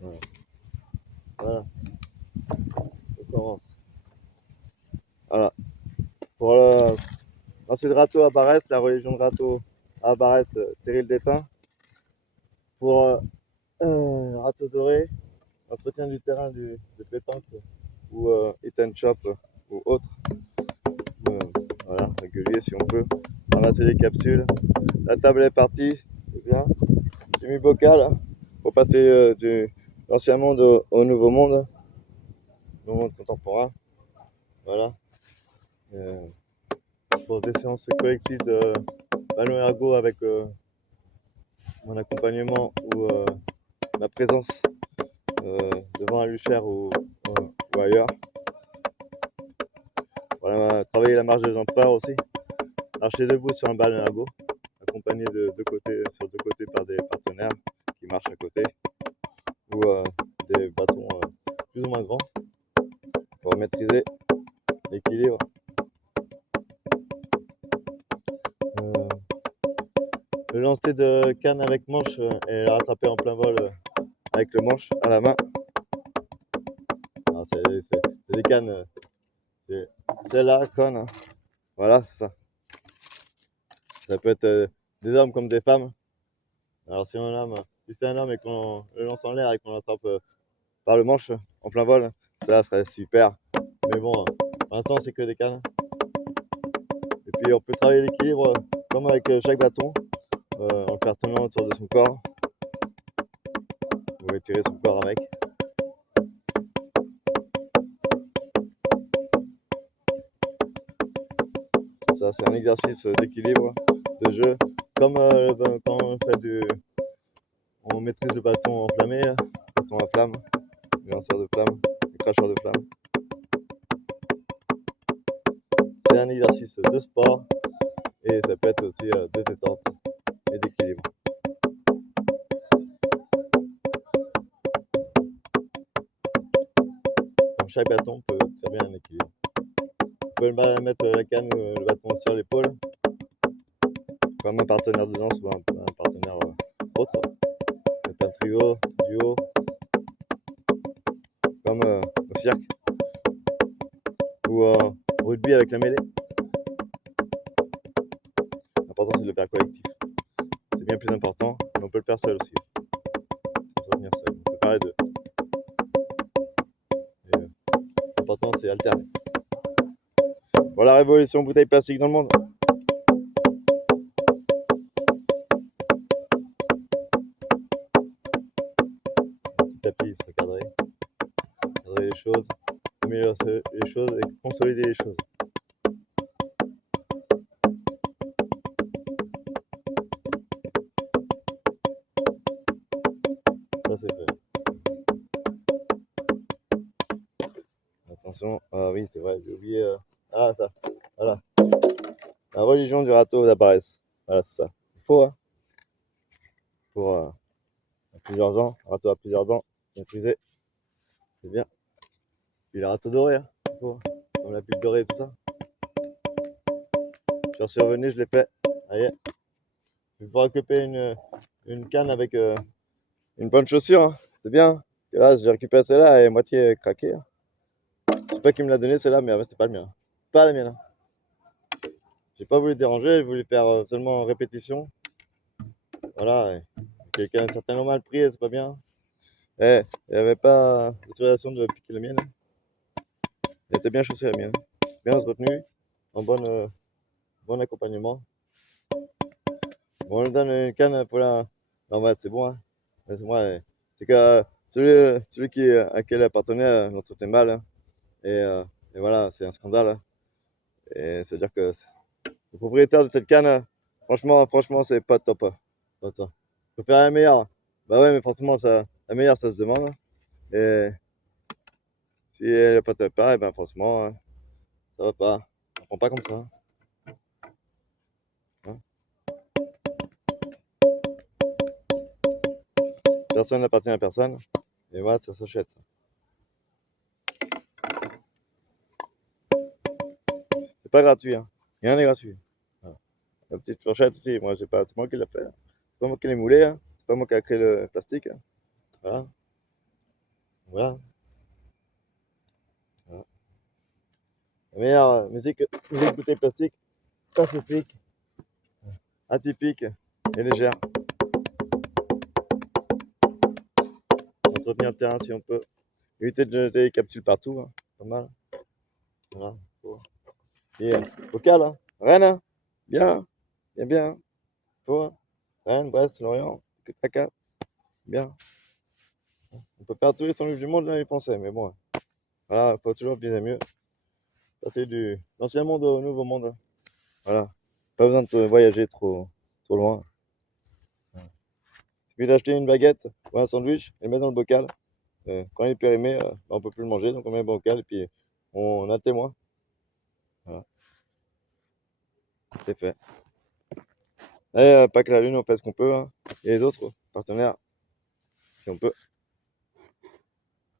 Voilà, voilà, on commence. Voilà. Pour lancer le râteau à Barès, la religion de râteau à Barès, Terril d'Étain. Pour râteau doré, entretien du terrain de pétanque ou hit and chop ou autre. Euh, voilà, régulier si on peut. Ramasser les capsules. La table est partie, c'est bien. J'ai mis bocal pour passer de l'ancien monde au nouveau monde, au monde contemporain. Voilà. Euh, pour des séances collectives de ballon ergo avec mon accompagnement ou ma présence devant un luchère ou ailleurs. Voilà, travailler la marge des empereurs aussi. Marcher debout sur un ballon ergo, accompagné sur deux côtés par des partenaires qui marchent à côté, ou des bâtons plus ou moins grands pour maîtriser l'équilibre. Euh, le lancer de canne avec manche et la rattraper en plein vol avec le manche à la main. C'est des cannes, c'est celle-là, conne. Hein. Voilà, c'est ça. Ça peut être des hommes comme des femmes. Alors si c'est un homme et qu'on le lance en l'air et qu'on l'attrape par le manche en plein vol, ça serait super. Mais bon, pour l'instant c'est que des cannes. Et puis on peut travailler l'équilibre comme avec chaque bâton, en le faire tourner autour de son corps. Vous pouvez tirer son corps avec. Ça c'est un exercice d'équilibre, de jeu. Comme quand on maîtrise le bâton enflammé, là, le bâton à flamme, le lanceur de flamme, le cracheur de flamme. C'est un exercice de sport et ça peut être aussi de détente et d'équilibre. Comme chaque bâton peut servir à un équilibre. On peut mettre la canne ou le bâton sur l'épaule, comme un partenaire de danse ou un partenaire autre. Mettre un trio, duo, comme au cirque ou au rugby avec la mêlée. L'important c'est de le faire collectif. C'est bien plus important, mais on peut le faire seul aussi. Sans revenir seul. On peut faire les deux. Et, l'important c'est alterner. Pour la révolution bouteille plastique dans le monde. Un petit tapis se recadrer, cadrer les choses, améliorer les choses et consolider les choses. Ça c'est fait. Attention, ah oui c'est vrai, j'ai oublié. Ah ça, voilà. La religion du râteau d'Aparès. Voilà c'est ça. Il faut, hein, pour plusieurs gens, un râteau à plusieurs dents, maîtrisé, c'est bien. Puis le râteau doré, hein, il faut, comme la pique dorée et tout ça. Je suis revenu, je l'ai fait. Allez, je vais pouvoir occuper une canne avec une bonne chaussure, hein. C'est bien. Et là, j'ai récupéré celle-là, elle est moitié craquée. Hein. Je sais pas qui me l'a donné celle-là, mais c'est pas le mien. C'est pas la mienne. Hein. J'ai pas voulu déranger, j'ai voulu faire seulement répétition. Voilà. Et quelqu'un certainement mal pris, c'est pas bien. Eh, il n'y avait pas l'autorisation de piquer la mienne. Elle était bien chaussée la mienne. Bien retenue, en bon accompagnement. Bon, on lui donne une canne pour la. Non, bah, c'est bon, hein. C'est moi. C'est que celui à qui elle appartenait l'entretenait mal. Hein. Et, euh, et voilà, c'est un scandale. Hein. Et c'est-à-dire que le propriétaire de cette canne, franchement, c'est pas top. Hein. Pas top. Je préfère la meilleure. Bah ouais, mais forcément, la meilleure, ça se demande. Hein. Et si elle n'est pas top, et ben franchement, ça va pas. On prend pas comme ça. Hein. Personne n'appartient à personne. Et voilà, ça s'achète. Ça. C'est pas gratuit. Hein. Rien n'est gratuit. Voilà. La petite fourchette aussi, moi, j'ai pas, c'est moi qui l'ai fait. Hein. C'est pas moi qui l'ai moulé. Hein. C'est pas moi qui a créé le plastique. Hein. Voilà. Voilà. Voilà. La meilleure musique bouteille plastique, pacifique, atypique et légère. Entretenir le terrain si on peut. Éviter de jeter les capsules partout, hein. Pas mal. Voilà. Et vocal, hein. Rennes, hein. Bien, bien, bien. Faut, hein. Rennes, Brest, Lorient, caca. Bien. On peut perdre tous les sandwichs du monde, là, les Français, mais bon. Voilà, faut toujours viser mieux. Passer du l'ancien monde au nouveau monde. Voilà. Pas besoin de voyager trop loin. Voilà. Il suffit d'acheter une baguette ou un sandwich et le mettre dans le bocal. Quand il est périmé, on peut plus le manger, donc on met le bocal et puis on a le témoin. Voilà, c'est fait. Et pas que la lune, on fait ce qu'on peut, hein. Et les autres partenaires, si on peut.